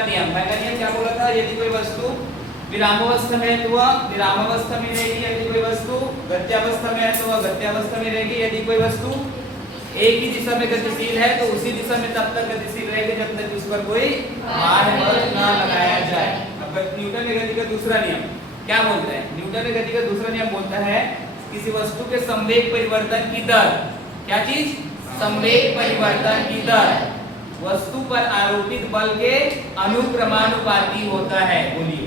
दूसरा नियम, पहला नियम क्या बोला था? यदि कोई वस्तु विरामावस्था में है तो वह विरामावस्था में रहेगी, यदि कोई वस्तु गत्यावस्था में है तो वह गत्यावस्था में रहेगी, यदि कोई वस्तु एक ही दिशा में गतिशील है तो उसी दिशा में तब तक गतिशील रहेगी जब तक उस पर कोई बाह्य बल न लगाया जाए। अब न्यूटन की गति का दूसरा नियम क्या बोलता है? न्यूटन की गति का दूसरा नियम बोलता है किसी वस्तु के संवेग परिवर्तन की दर, क्या चीज? संवेग परिवर्तन की दर वस्तु पर आरोपित बल के अनुक्रमानुपाती होता है। बोलिए,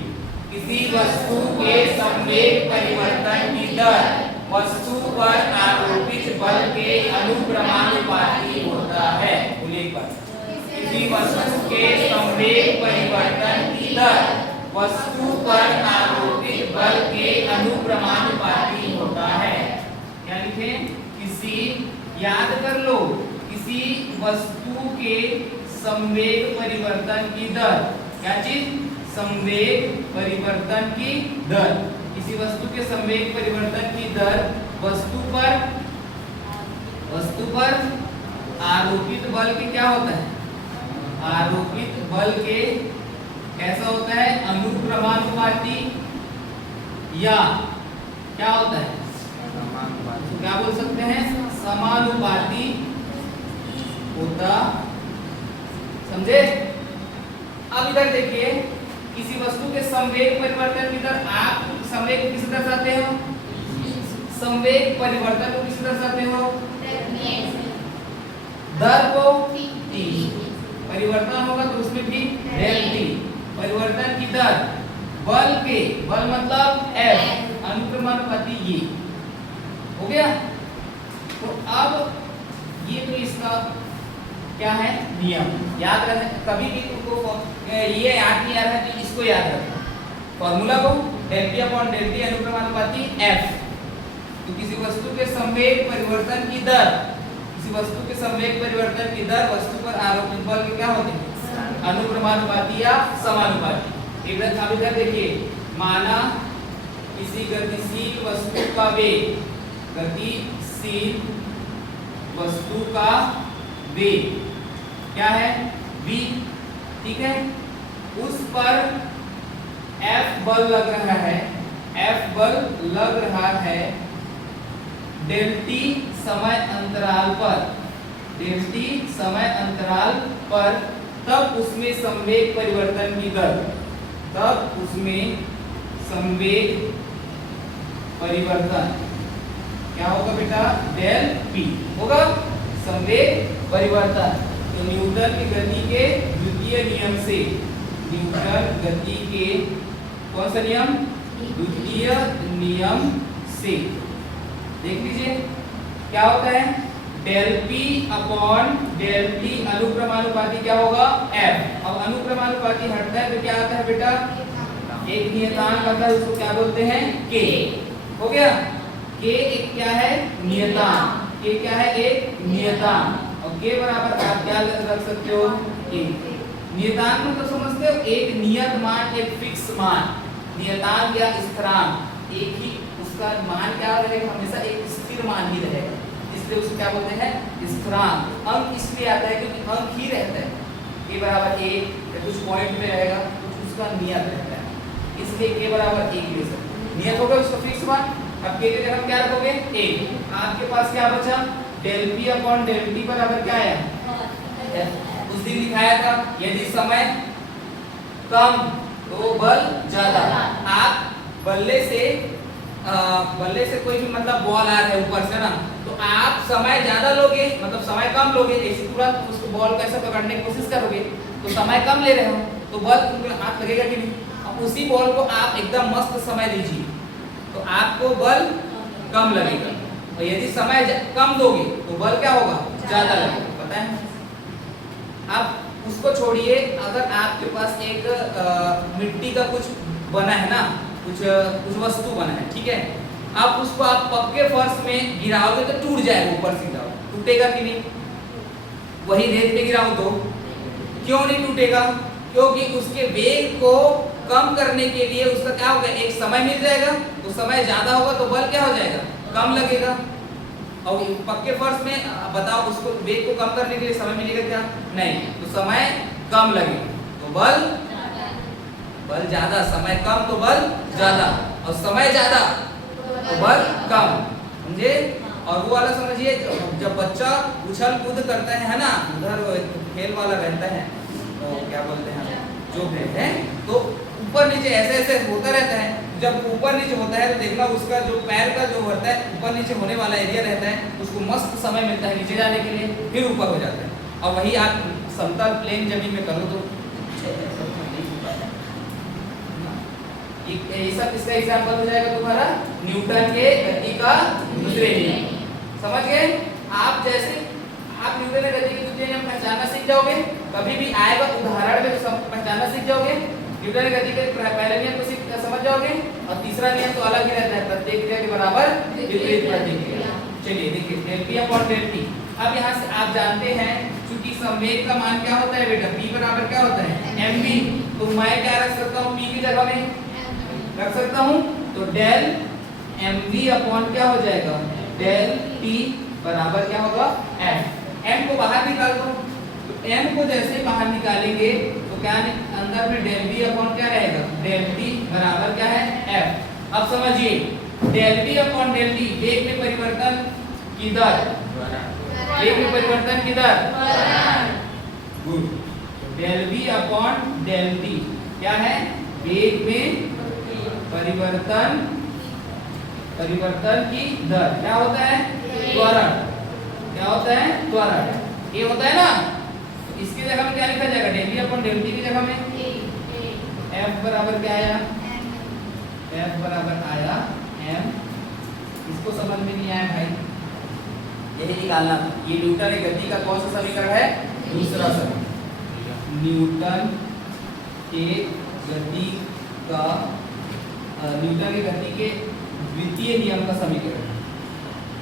किसी वस्तु के संवेग परिवर्तन की दर वस्तु पर आरोपित बल के अनुक्रमानुपाती होता है। बोलिए एक बार, किसी वस्तु के संवेग परिवर्तन की दर वस्तु पर आरोपित बल के अनुक्रमानुपाती होता है। क्या लिखे? किसी, याद कर लो, किसी वस्तु के संवेग परिवर्तन की दर, क्या चीज? संवेग परिवर्तन की दर, किसी वस्तु के संवेग परिवर्तन की दर वस्तु पर आरोपित बल के क्या होता है? आरोपित बल के कैसा होता है? अनुक्रमानुपाती, या क्या होता है? क्या बोल सकते हैं? समानुपाती होता। समझे? अब इधर देखिए, किसी वस्तु के संवेग परिवर्तन की दर, आप संवेग को किस दर्शाते हो? संवेग परिवर्तन को किस दर्शाते हो? दर को t, परिवर्तन होगा तो उसमें भी डेल t, परिवर्तन की दर, बल के, बल मतलब F, अनुक्रमानुपाती ये हो गया। तो अब ये तो इसका क्या है? नियम याद रखना। कभी भी तुमको ये याद नहीं आ रहा है तो इसको याद रखना, फॉर्मूला को, del P upon del T अनुक्रमानुपाती F। तो किसी वस्तु के संवेग परिवर्तन की दर, किसी वस्तु के संवेग परिवर्तन की दर वस्तु पर आरोपित बल के क्या होते हैं? अनुक्रमानुपाती या समानुपाती। इधर देखिए, माना किसी गतिशील वस्तु का वेग, गतिशील वस्तु का वेग क्या है? v, ठीक है। उस पर F बल लग रहा है, F बल लग रहा है डेल t समय अंतराल पर, डेल t समय अंतराल पर, तब उसमें संवेग परिवर्तन की दर, तब उसमें संवेग परिवर्तन क्या होगा बेटा? डेल p होगा संवेग परिवर्तन। तो न्यूटन की गति के द्वितीय नियम से, न्यूटन गति के कौन सा नियम? द्वितीय नियम से देख लीजिए क्या होता है? Del P upon del T अनुक्रमानुपाती क्या होगा? F। अब अनुक्रमानुपाती हटता है तो क्या आता है बेटा? एक नियतांक आता है, उसको क्या बोलते हैं? K। हो गया? K एक क्या है? नियतांक। K क्या है? एक नियतांक। और K बराबर आप क्या रख सकते हो? एक नियतांक मतलब समझते हो? एक नियत मान, एक फिक्स मान। नियतांक या स्थिरांक एक ही, उसका मान क्या रहेगा? हमेशा एक स्थिर मान ही रहेगा, इसलिए उसको क्या बोलते हैं? स्थिरांक। अंक इसलिए आता है क्योंकि अंक ही रहता है, k बराबर 1 या कुछ पॉइंट में रहेगा, कुछ उसका नियत रहता है, इसलिए k बराबर 1 ले सकते हैं। नियत होगा उसका फिक्स मान। अब k की जगह क्या रखोगे? 1। आपके पास क्या बचा? Del p upon del t बराबर क्या है? उस दिन लिखाया था यदि समय कम तो बल ज्यादा। आप बल्ले से कोई भी मतलब बॉल आ रहा है ऊपर से ना, तो आप समय ज्यादा लोगे, मतलब समय कम लोगे, ऐसे तुरंत उसको बॉल कैसे पकड़ने की कोशिश करोगे, तो समय कम ले रहे हो तो बल तुमको हाथ लगेगा कि नहीं? अब उसी बॉल को आप एकदम मस्त समय दीजिए तो आपको बल कम लगेगा, और यदि समय कम दोगे तो बल क्या होगा? ज्यादा लगेगा। पता है? अब उसको छोड़िए, अगर आपके पास एक मिट्टी का कुछ बना है ना, कुछ वस्तु बना है, ठीक है, आप उसको आप पक्के फर्श में गिराओगे तो टूट जाएगा, ऊपर सीधा टूटेगा कि नहीं? वही रेत पे गिराओ तो क्यों नहीं टूटेगा? क्योंकि उसके वेग को कम करने के लिए उसका क्या होगा? एक समय मिल जाएगा, तो समय ज्यादा होगा तो बल क्या हो जाएगा? कम लगेगा। और पक्के फर्श में बताओ उसको वेग को कम करने के लिए समय मिलेगा क्या? नहीं, तो समय कम लगेगा तो बल बल ज्यादा, समय कम तो बल ज्यादा, और समय ज्यादा तो बल कम, समझे। और वो वाला समझिए, जब बच्चा उछल कूद करता है ना, उधर खेल वाला रहता है, तो क्या बोलते हैं जो है, तो ऊपर नीचे ऐसे ऐसे होता रहता है। जब ऊपर नीचे होता है तो देखना उसका जो पैर का जो होता है ऊपर नीचे होने वाला एरिया रहता है, उसको मस्त समय मिलता है नीचे जाने के लिए, फिर ऊपर हो जाता है। और वही आप समतल प्लेन जमीन में करो तो ये सब इसका एग्जांपल हो जाएगा तुम्हारा न्यूटन के गति का दूसरे नियम। समझ गए आप। जैसे आप न्यूटन के गति के दूसरे नियम पहचानना सीख जाओगे, कभी भी आएगा उदाहरण में तो सब पहचानना सीख जाओगे। न्यूटन के गति के पहले नियम को समझ जाओगे, और तीसरा नियम तो अलग ही रहता है, प्रत्येक क्रिया के बराबर विपरीत प्रतिक्रिया। चलिए देखिए del P upon del T। अब यहाँ से आप जानते हैं क्योंकि संवेग का मान क्या होता है बेटा, P बराबर क्या होता है mv, तो मैं क्या रख सकता हूँ P की जगह में रख सकता हूँ, तो del mv अपॉन क्या हो जाएगा del T बराबर क्या होगा f। m को बाहर निकाल दो, तो m को जैसे बाहर निकालेंगे तो क्या अंदर में del v अपॉन क्या रहेगा del t बराबर क्या है f। अब समझिए del v upon del t वेग में परिवर्तन की दर, वेग में परिवर्तन की दर, good. del v upon del t क्या है, वेग में परिवर्तन की दर क्या होता है, त्वरण। क्या होता है, त्वरण। ये होता है ना, तो इसकी जगह में क्या लिखा जाएगा, del v upon del t की जगह में f बराबर क्या आया, f बराबर आया m। इसको समझ में नहीं आया भाई, यही निकालना। ये न्यूटन की गति का कौन सा समीकरण है, दूसरा समीकरण। न्यूटन के गति का न्यूटन की गति के द्वितीय नियम का समीकरण,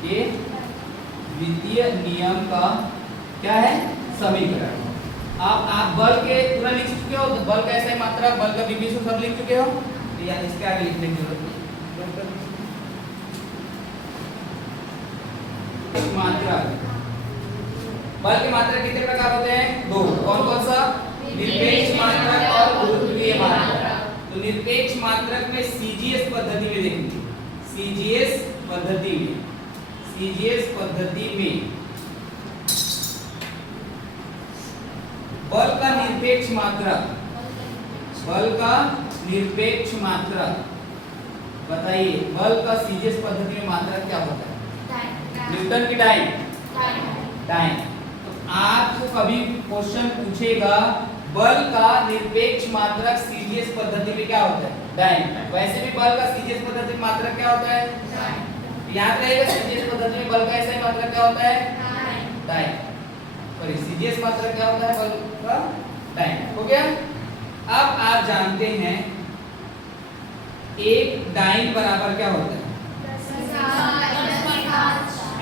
ये द्वितीय नियम का क्या है समीकरण। आप बल के पूरा लिख चुके हो, तो बल का ऐसा मात्रा, बल का विभेदक सब लिख चुके हो, तो यहाँ इसके आगे लिखने की जरूरत नहीं। मात्रा, बल की मात्रा कितने प्रकार होते हैं, दो। कौन कौन सा, निरपेक्ष मात्रक और गुरुत्वीय मात्रक। तो निरपेक्ष मात्रक में सीजीएस पद्धति में देखेंगे, सीजीएस पद्धति में, सीजीएस पद्धति में बल का निरपेक्ष मात्रक, बल का निरपेक्ष मात्रक बताइए, बल का सीजीएस पद्धति में मात्रक क्या होता है, न्यूटन की टाइम, टाइम। तो आपको कभी क्वेश्चन पूछेगा बल का निरपेक्ष मात्रक सीजीएस पद्धति में क्या होता है, टाइम। वैसे भी बल का सीजीएस पद्धति में मात्रक क्या होता है, याद रहेगा सीजीएस पद्धति में बल का ऐसा ही मात्रक क्या होता है, टाइम। और सीजीएस मात्रक क्या होता है, बल का टाइम। हो गया। अब आप जानते हैं एक डाइन बराबर क्या होता है,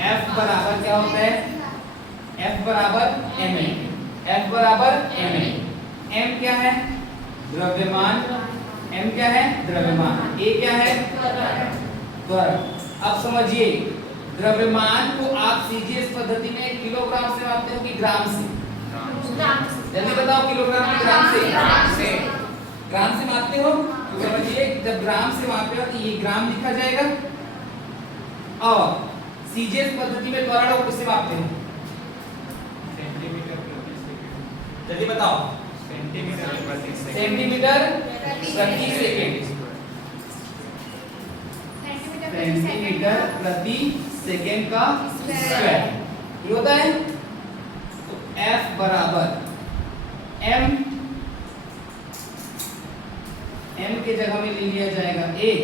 F बराबर क्या होता है, F बराबर ma, F बराबर ma। m क्या है, द्रव्यमान, m क्या है, द्रव्यमान, a क्या है, त्वरण। अब समझिए द्रव्यमान को आप सीजीएस पद्धति में किलोग्राम से मापते हो कि ग्राम से, जल्दी बताओ, किलोग्राम की ग्राम से, ग्राम से मापते हो। तो समझिए जब ग्राम से मापते हो तो ये ग्राम लिखा जाएगा, और सीजीएस पद्धति में त्वरण को किससे मापते हैं, सेंटीमीटर प्रति सेकंड। जल्दी बताओ, सेंटीमीटर प्रति सेकंड, सेंटीमीटर प्रति सेकंड का स्क्वायर ये होता है। तो F बराबर m, m के जगह में ले लिया जाएगा a,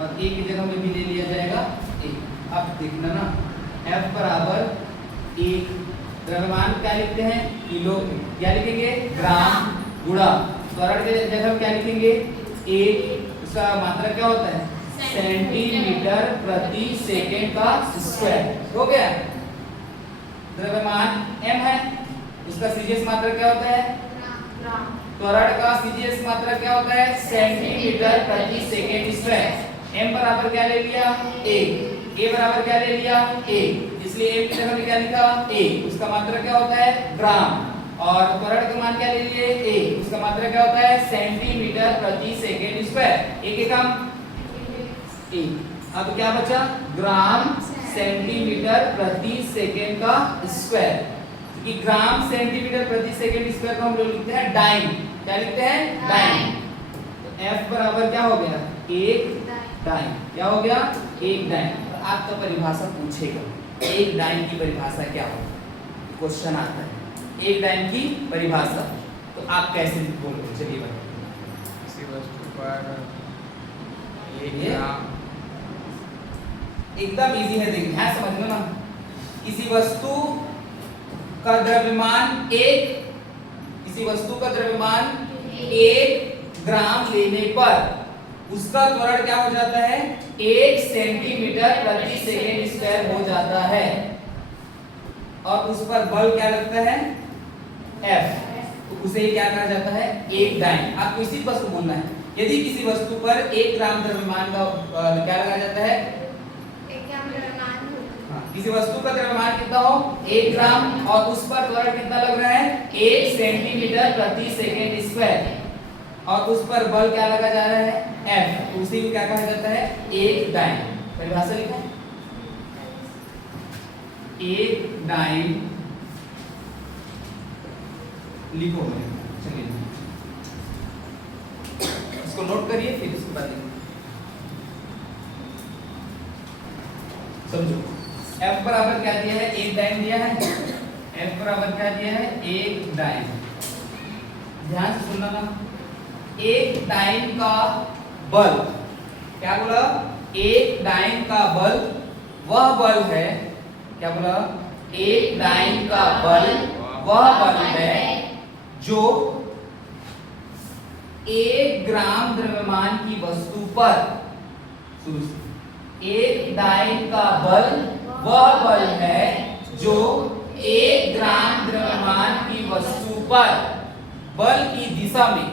और a की जगह में भी ले लिया जाएगा a। अब देखना ना, F बराबर एक, द्रव्यमान क्या लिखते हैं, किलो, क्या लिखेंगे, ग्राम, गुणा त्वरण के जगह क्या लिखेंगे, एक, उसका मात्रा क्या होता है, सेंटीमीटर प्रति सेकंड का स्क्वायर। हो गया। द्रव्यमान m है, उसका सीजीएस मात्रा क्या होता है, त्वरण का सीजीएस मात्रा क्या होता है, सेंटीमीटर प्रति सेकंड स्क्वायर। m बराबर क्या ले लिया, a बराबर क्या ले लिया, a, इसलिए m की जगह में क्या लिखा, a, उसका मात्रा क्या होता है, ग्राम। और त्वरण का मान क्या ले लिए a, उसका मात्रा क्या होता है सेंटीमीटर प्रति सेकंड स्क्वायर। एक एकम a। अब क्या बचा ग्राम सेंटीमीटर प्रति सेकंड का स्क्वायर, क्योंकि ग्राम सेंटीमीटर प्रति सेकंड स्क्वायर को हम लोग लिखते हैं डाइन। क्या लिखते हैं डाइन। तो F बराबर क्या हो गया एक डाइन। क्या हो गया एक डाइन। आपका परिभाषा पूछेगा एक डाइन की परिभाषा क्या हो, क्वेश्चन आता है एक डाइन की परिभाषा, तो आप कैसे बोलोगे चलिए बताइए। किसी वस्तु पर ये एकदम इजी है, देखिए है समझ लो ना। किसी वस्तु का द्रव्यमान किसी वस्तु का द्रव्यमान 1 ग्राम लेने पर उसका त्वरण क्या हो जाता है 1 सेंटीमीटर प्रति सेकंड स्क्वायर हो जाता है, और उस पर बल क्या लगता है F, तो उसे क्या कहा जाता है एक डाइन। आपको इसी बस को बोलना है। यदि किसी वस्तु पर 1 ग्राम द्रव्यमान का क्या लगाया जाता है किसी वस्तु का द्रव्यमान कितना हो 1 ग्राम और उस पर त्वरण कितना लग रहा है 1 सेंटीमीटर प्रति सेकंड स्क्वायर, और उस पर बल क्या लगा जा रहा है F, तो उसी को क्या कहा जाता है एक डाइन। परिभाषा लिखा एक डाइन लिखो। चलिए इसको नोट करिए फिर इसके बाद समझो। F बराबर क्या दिया है एक डाइन दिया है। F बराबर क्या दिया है एक डाइन। ध्यान से सुनना ना, एक डाइन का बल क्या बोला एक डाइन का बल वह बल है, क्या बोला एक डाइन का बल वह बल है जो 1 ग्राम द्रव्यमान की वस्तु पर 1 डाइन का बल वह बल है जो 1 ग्राम द्रव्यमान की वस्तु पर बल की दिशा में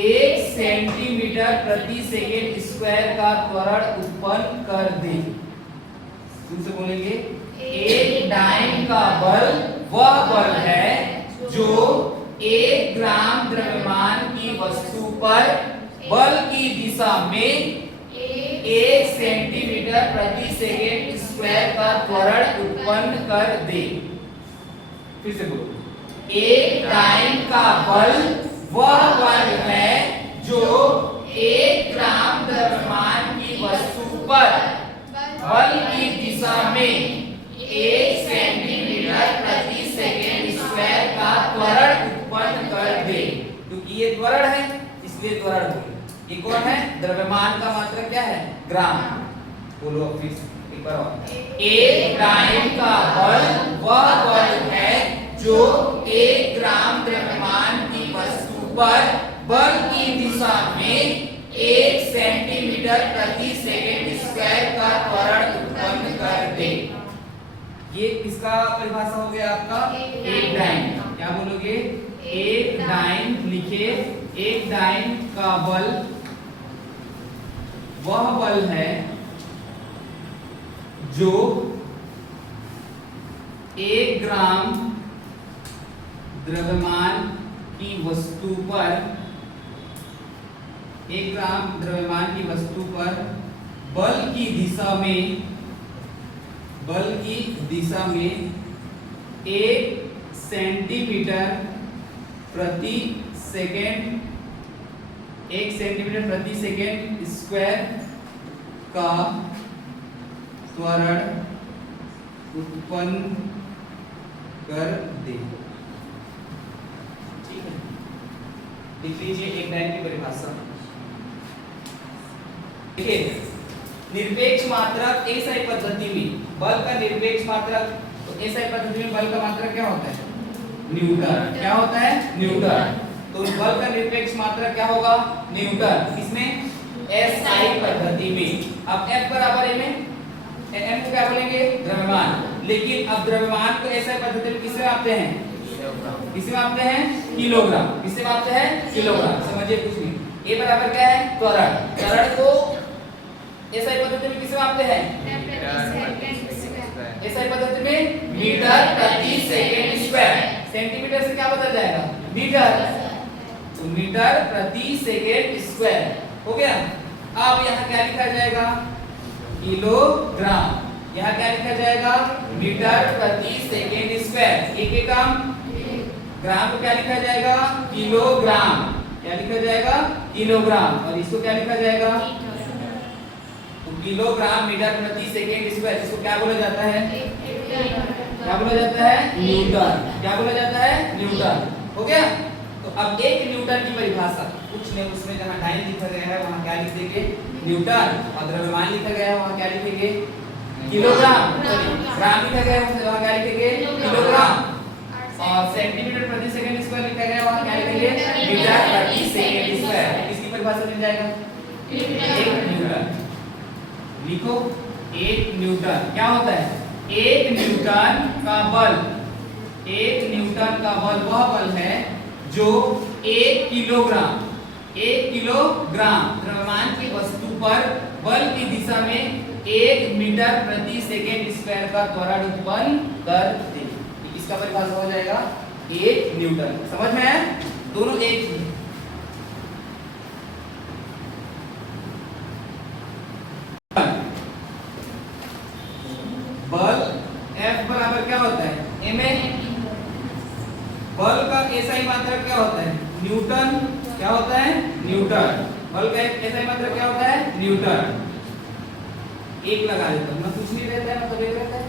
1 सेंटीमीटर प्रति सेकंड स्क्वायर का त्वरण उत्पन्न कर दे। फिर से बोलेंगे एक डाइन का बल वह बल है जो 1 ग्राम द्रव्यमान की वस्तु पर बल की दिशा में 1 सेंटीमीटर प्रति सेकंड स्क्वायर का त्वरण उत्पन्न कर दे। फिर से बोलो एक डाइन का बल वह बल है जो 1 ग्राम द्रव्यमान की वस्तु पर बल की दिशा में 1 सेंटीमीटर प्रति सेकंड स्क्वायर का त्वरण उत्पन्न कर दे। क्योंकि ये त्वरण है इसलिए त्वरण बोले। ये कौन है द्रव्यमान का मात्रा क्या है ग्राम। बोलो फिर एक बार और। एक डाइन का बल वह बल है जो 1 ग्राम द्रव्यमान की वस्तु पर बल की दिशा में 1 सेंटीमीटर प्रति सेकंड स्क्वायर का त्वरण उत्पन्न कर दे। ये किसका परिभाषा हो गया आपका एक डाइन। क्या बोलोगे एक डाइन लिखे। एक डाइन का बल वह बल है जो 1 ग्राम द्रव्यमान की वस्तु पर 1 ग्राम द्रव्यमान की वस्तु पर बल की दिशा में 1 सेंटीमीटर प्रति सेकंड 1 सेंटीमीटर प्रति सेकंड स्क्वायर का त्वरण उत्पन्न कर दे। ठीक है, लिख लीजिए एक डाइन की परिभाषा। देखिए निरपेक्ष मात्रक एसआई पद्धति में बल का निरपेक्ष मात्रक, तो एसआई पद्धति में बल का मात्रक क्या होता है न्यूटन। क्या होता है न्यूटन। तो बल का निरपेक्ष मात्रक क्या होगा न्यूटन। किसमें एसआई पद्धति में। अब F बराबर m में m को क्या बोलेंगे द्रव्यमान। लेकिन अब द्रव्यमान को एसआई पद्धति में किससे मापते हैं किलोग्राम। किससे मापते हैं किलोग्राम। समझिए कुछ नहीं। A बराबर क्या है त्वरण। त्वरण को एसआई पद्धति में किससे मापते हैं एसआई पद्धति में मीटर प्रति सेकंड स्क्वायर, सेंटीमीटर से क्या बदल जाएगा मीटर, तो मीटर प्रति सेकंड स्क्वायर हो गया। अब यहाँ क्या लिखा जाएगा किलोग्राम, यहाँ क्या लिखा जाएगा मीटर प्रति सेकंड स्क्वायर, एक एक काम, ग्राम को क्या लिखा जाएगा किलोग्राम, क्या लिखा जाएगा किलोग्राम, और इसको क्या लिखा जाएगा तो किलोग्राम मीटर प्रति सेकंड स्क्वायर, इसको क्या बोला जाता है क्या बोला जाता है न्यूटन, क्या बोला जाता है न्यूटन हो गया। तो अब एक न्यूटन की परिभाषा कुछ नहीं, उसमें जहाँ टाइम लिखा गया है वहाँ क्या लिख देंगे न्यूटन, और द्रव्यमान लिखा गया है वहाँ क्या लिखेंगे किलोग्राम, ग्राम लिखा गया है वहाँ क्या लिखेंगे किलोग्राम, और सेंटीमीटर प्रति सेकंड स्क्वायर लिखा गया है वहाँ क्या लिखेंगे मीटर प्रति सेकंड स्क्वायर। किसकी परिभाषा मिल जाएगा एक न्यूटन, लिखो एक न्यूटन क्या होता है, एक न्यूटन का बल, एक न्यूटन का बल वह बल है जो 1 किलोग्राम द्रव्यमान की वस्तु पर बल की दिशा में 1 मीटर प्रति सेकंड स्क्वायर का त्वरण उत्पन्न कर दे, इसका परिभाषा हो जाएगा 1 न्यूटन। समझ में आया, दोनों एक ही। बल F बराबर क्या होता है ma, बल का एसआई मात्रक क्या होता है न्यूटन, क्या होता है न्यूटन, बल का एसआई मात्रक क्या होता है न्यूटन, एक लगा देता हूं, कुछ नहीं रहता है मतलब एक रहता है।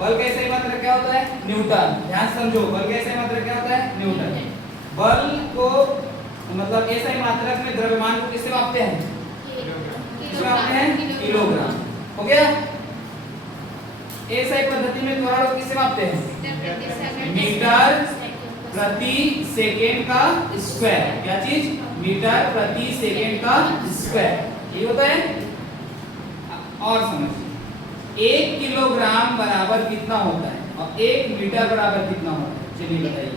बल का एसआई मात्रक क्या होता है न्यूटन, ध्यान समझो, बल का एसआई मात्रक क्या होता है न्यूटन। बल को मतलब एसआई मात्रक में द्रव्यमान को किससे मापते हैं, किससे मापते हैं किलोग्राम, हो गया। एसआई पद्धति में त्वरण को किससे मापते हैं मीटर प्रति सेकेंड का स्क्वायर, क्या चीज मीटर प्रति सेकेंड का स्क्वायर, ये होता है। और समझिए 1 किलोग्राम बराबर कितना होता है और 1 मीटर बराबर कितना होता है, चलिए बताइए।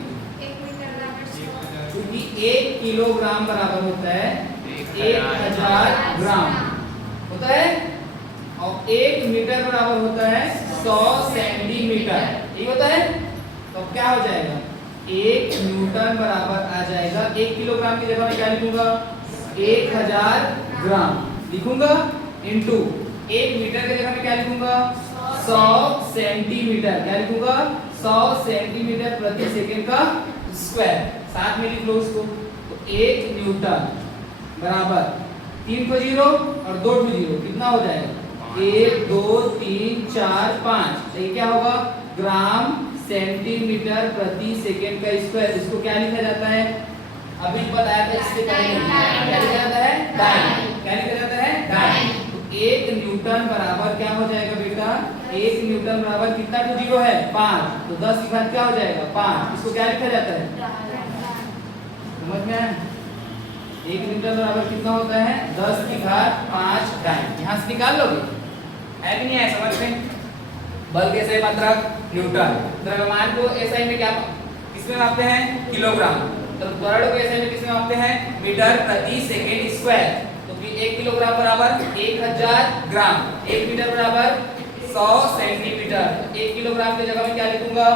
क्योंकि 1 किलोग्राम बराबर होता है 1000 ग्राम होता है, और 1 मीटर बराबर होता है 100 सेंटीमीटर, ये होता है। तो क्या हो जाएगा 1 न्यूटन बराबर आ जाएगा, 1 किलोग्राम की जगह में क्या लिखूंगा 1000 ग्राम लिखूंगा, इनटू 1 मीटर की जगह में क्या लिखूंगा 100 सेंटीमीटर, क्या लिखूंगा 100 सेंटीमीटर प्रति सेकंड का स्क्वायर, साथ में लिख लो उसको। तो 1 न्यूटन बराबर 3 को 0 और 2 को 0 कितना हो जाएगा 1 2 3 4 5, ये क्या होगा ग्राम सेंटीमीटर प्रति सेकंड का स्क्वायर, इसको क्या लिखा जाता है अभी बताया था इससे पहले, क्या लिखा जाता है डाइन, क्या लिखा जाता है डाइन। तो 1 न्यूटन बराबर क्या हो जाएगा बेटा, 1 न्यूटन बराबर कितना टू 0 है 5, तो 10 की घात क्या हो जाएगा 5, इसको क्या लिखा जाता है समझ में आया। 1 न्यूटन बराबर कितना होता है 10 की घात 5 डाइन, यहाँ से निकाल लोगे है कि नहीं है, समझ में। बल के एसआई मात्रक न्यूटन, द्रव्यमान को एसआई में क्या किसमें मापते हैं किलोग्राम, तो त्वरण को एसआई में किसमें मापते हैं मीटर प्रति सेकंड स्क्वायर। तो कि 1 किलोग्राम बराबर 1000 ग्राम, 1 मीटर बराबर 100 सेंटीमीटर, 1 किलोग्राम की जगह में क्या लिखूंगा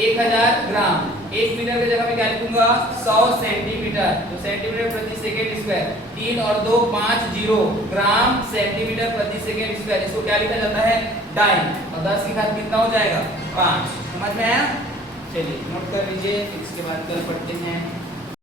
1000 ग्राम, 1 मीटर की जगह में क्या लिखूंगा 100 सेंटीमीटर, तो सेंटीमीटर प्रति सेकंड स्क्वायर, 3 और 2 5 0 ग्राम सेंटीमीटर प्रति सेकंड स्क्वायर, इसको क्या लिखा जाता है डाइन, और 10 की घात कितना हो जाएगा 5। समझ में आया, चलिए नोट कर लीजिए, इसके बाद कल पढ़ते हैं।